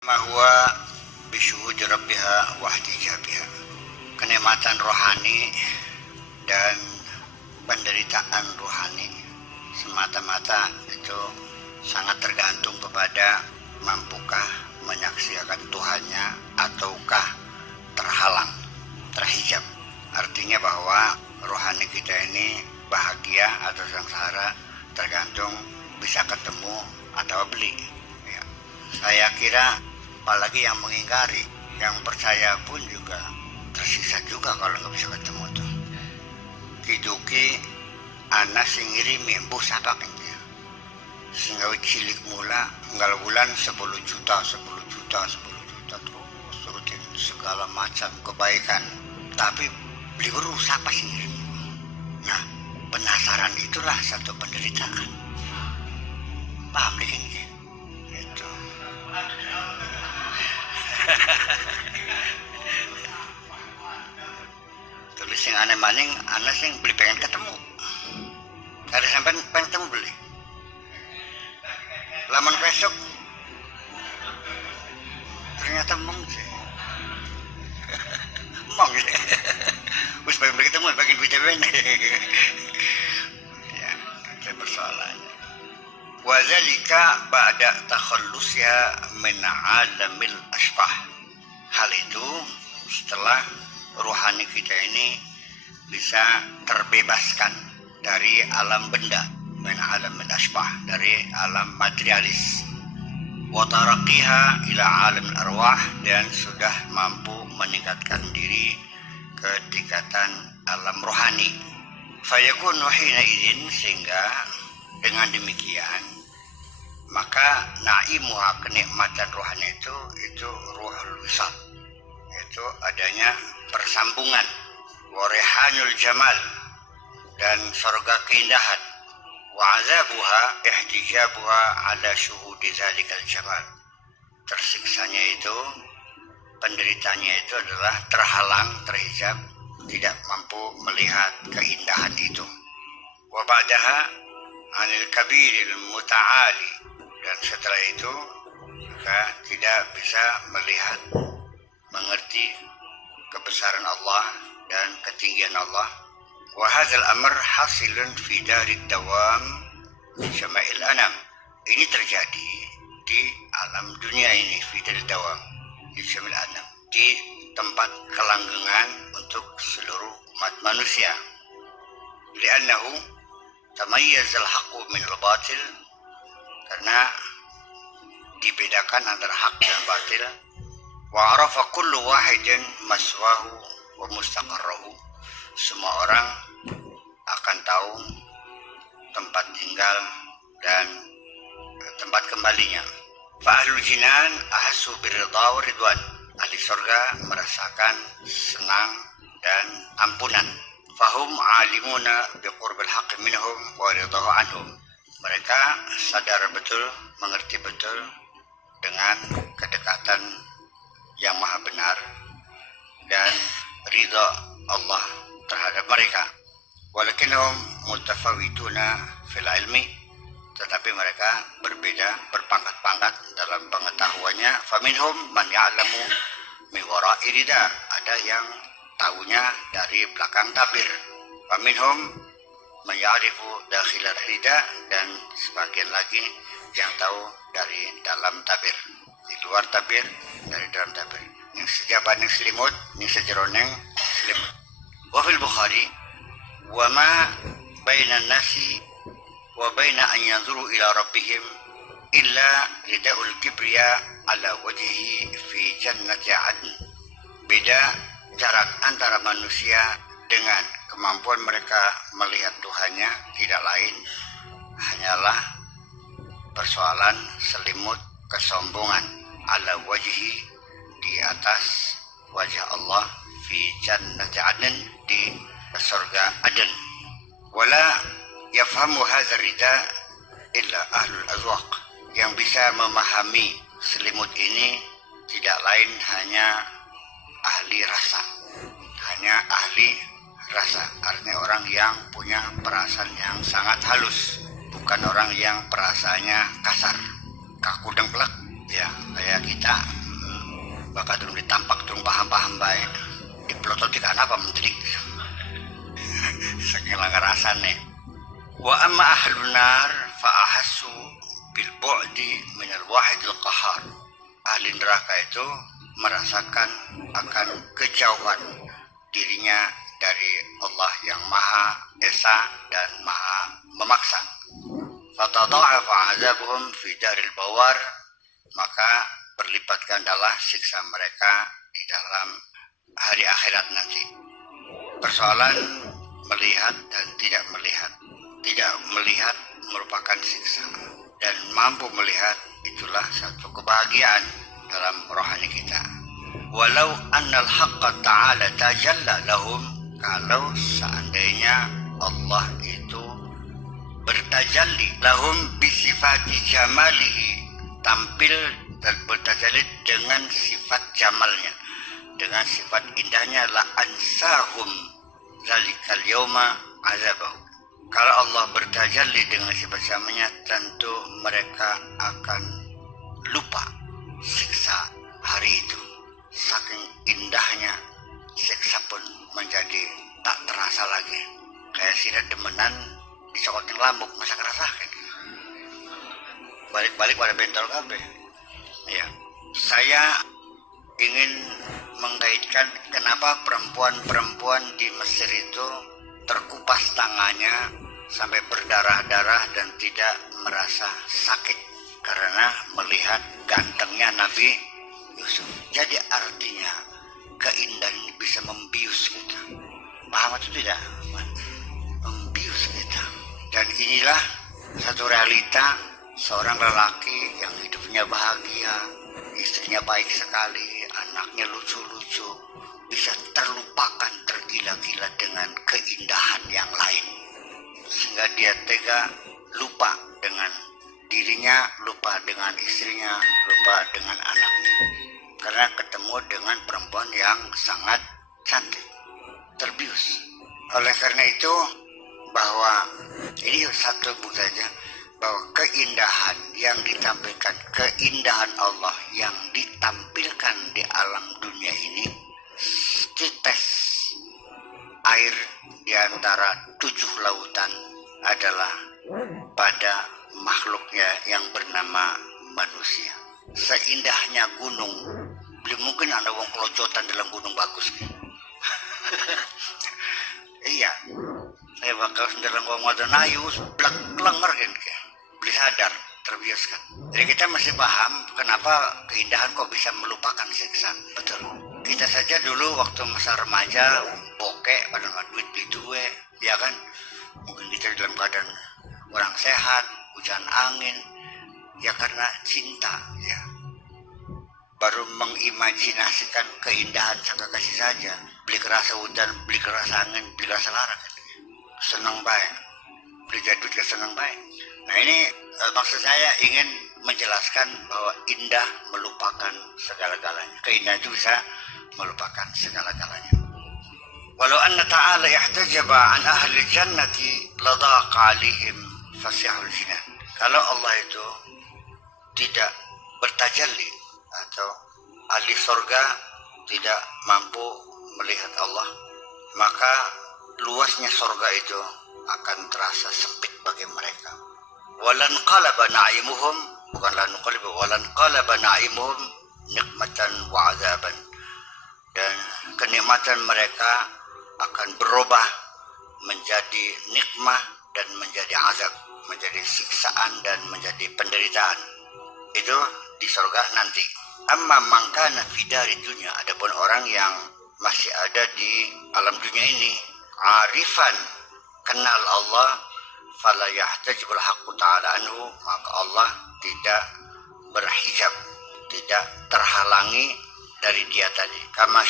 Huwa bisyuhudi rabbiha wa ihtijabiha. Kenikmatan rohani dan penderitaan rohani semata-mata itu sangat tergantung kepada mampukah menyaksikan Tuhannya ataukah terhalang, terhijab. Artinya bahwa rohani kita ini bahagia atau sengsara tergantung bisa ketemu atau beli. Ya. Saya kira apalagi yang mengingkari, yang percaya pun juga tersisa juga kalau nggak bisa ketemu tuh. Kiduki anak sing ngirimi embuh sapa kengnya. Sehingga cilik mula nggal bulan 10 juta terus turutin segala macam kebaikan. Tapi beli baru siapa sih ngirim? Nah, penasaran itulah satu penderitaan. Paham deh ini? Itu. Tulis yang aneh maning, anak sing beli pengen ketemu. Ada sampai pengen ketemu beli. Laman besok ternyata mong sih. Mong sih. Wis pengen beli ketemu, bagian duitnya bener. Ya, itu persoalannya. Wadzalika ba'da takhallusya min 'alamil ashbah. Hal itu setelah rohani kita ini bisa terbebaskan dari alam benda, min 'alamil ashbah, dari alam materialis. Wa taraqiha ila 'alamil arwah, dan sudah mampu meningkatkan diri ke tingkatan alam rohani. Fayakunu hina idzin, sehingga dengan demikian maka naimuha, kenikmatan rohani itu ruhul wisal, itu adanya persambungan, warehanul jamal, dan surga keindahan, wa azabuha ihtijabuha ala syuhudi zalikal jamal, tersiksanya itu, penderitanya itu adalah terhalang, terhijab, tidak mampu melihat keindahan itu. Wa ba'daha anil kabiril muta'ali, dan setelah itu juga tidak bisa melihat, mengerti kebesaran Allah dan ketinggian Allah. Wa hadzal amr hasilun fi darid dawam syama'il anam. Ini terjadi di alam dunia ini, fi darid dawam, di syama'il anam, di tempat kelanggengan untuk seluruh umat manusia. Li'annahu tamayyazal haqqu min al-batil, karena dibedakan antara hak dan batil. Wa arafa kullu wahidin maswahu wa mustaqarrahu, semua orang akan tahu tempat tinggal dan tempat kembalinya. Fa ahlul jinan ahassu biridha wa ridwan, ahli surga merasakan senang dan ampunan. Fahum alimuna biqurbil haqqi minhum wa ridhahu anhum, mereka sadar betul, mengerti betul dengan kedekatan yang maha benar dan ridha Allah terhadap mereka. Walakinnahum mutafawituna fil ilmi, tetapi mereka berbeda, berpangkat-pangkat dalam pengetahuannya. Faminhum man ya'lamu min wara'i rida, ada yang tahunya dari belakang tabir. Faminhum man ya'rifu dakhilar rida, dan sebagian lagi yang tahu dari dalam tabir, di luar tabir, dari dalam tabir. Yang sejaban yang selimut, yang sejeroneng selimut. Wa fil Bukhari, wa ma baina nasi wa baina an yanzuru ila rabbihim illa ridaul kibriya ala wajhihi fi jannati adn. Beda jarak antara manusia dengan kemampuan mereka melihat Tuhannya tidak lain hanyalah persoalan selimut kesombongan, ala wajhi, di atas wajah Allah, fi jannati adn, di surga Aden. Wala yafhamu hadzal rida illa ahlul azwaq, yang bisa memahami selimut ini tidak lain hanya ahli rasa, hanya ahli rasa, artinya orang yang punya perasaan yang sangat halus, bukan orang yang perasaannya kasar, kaku dengklek, Ya kayak kita bakal turun ditampak turun paham baik diplototi kan apa menteri saking rasane. Wa amma ahlun nar fa ahassu bil bu'di min al wahidil qahar. Ahli neraka itu merasakan akan kejauhan dirinya dari Allah yang Maha Esa dan Maha Memaksa. Fatadha'afa 'adzabuhum fi daril bawar, maka berlipat gandalah siksa mereka di dalam hari akhirat nanti. Persoalan melihat dan tidak melihat. Tidak melihat merupakan siksa, dan mampu melihat itulah satu kebahagiaan dalam rohani kita. Walau annal haqqa ta'ala tajalla lahum, kalau seandainya Allah itu bertajalli lahum bisifati jamalihi, tampil dan bertajalli dengan sifat jamalnya, dengan sifat indahnya, la ansahum zalikal yauma azabahu. Kalau Allah bertajalli dengan sifat jamalnya, tentu mereka akan lupa siksa hari itu. Saking indahnya siksa pun menjadi tak terasa lagi. Kayak sidat demenan dicokotin lambuk masa ngerasakan. Balik-balik pada bentol kabeh. Ya, saya ingin mengkaitkan kenapa perempuan-perempuan di Mesir itu terkupas tangannya sampai berdarah-darah dan tidak merasa sakit karena melihat gantengnya Nabi Yusuf. Jadi artinya keindahan ini bisa membius kita. Paham itu tidak? Membius kita. Dan inilah satu realita seorang lelaki yang hidupnya bahagia, istrinya baik sekali, anaknya lucu-lucu, bisa terlupakan, tergila-gila dengan keindahan yang lain, sehingga dia tega lupa dengan dirinya, lupa dengan istrinya, lupa dengan anaknya, karena ketemu dengan perempuan yang sangat cantik, terbius. Oleh karena itu, bahwa ini satu bukti saja bahwa keindahan yang ditampilkan, keindahan Allah yang ditampilkan di alam dunia ini, tetes air di antara 7 lautan adalah pada makhluknya yang bernama manusia. Seindahnya gunung, belum mungkin ada wong kelojotan dalam gunung bagus. Iya, saya bakal dalam wong ngoten ayu blak lenger kan, beli sadar, terbiaskan. Jadi kita masih paham kenapa keindahan kok bisa melupakan siksa. Betul. Kita saja dulu waktu masa remaja bokek pada duit duwe, ya kan? Mungkin kita dalam keadaan kurang sehat, hujan angin, ya karena cinta, ya. Baru mengimajinasikan keindahan sangka kasih saja. Beli kerasa hujan, beli kerasa angin, beli kerasa lara, kan? Senang baik, beli jadut ke senang baik. Nah ini maksud saya ingin menjelaskan bahwa indah melupakan segala-galanya. Keindahan itu bisa melupakan segala-galanya. Walau anna ta'ala ihtajaba an ahli jannati ladaqa alihim fasihul jinan. Kalau Allah itu tidak bertajalli atau ahli surga tidak mampu melihat Allah, maka luasnya surga itu akan terasa sempit bagi mereka. Walan qalaba na'imuhum, bukan lan qalaba, walan qalaba na'imuhum nikmatan wa azaban. Dan kenikmatan mereka akan berubah menjadi nikmah dan menjadi azab, menjadi siksaan dan menjadi penderitaan. Itu di surga nanti. Amma man kana fi dari dunya, adapun orang yang masih ada di alam dunia ini, arifan, kenal Allah, fala yahtajibul haqqu ta'ala anhu, maka Allah tidak berhijab, tidak terhalangi dari dia tadi. Kama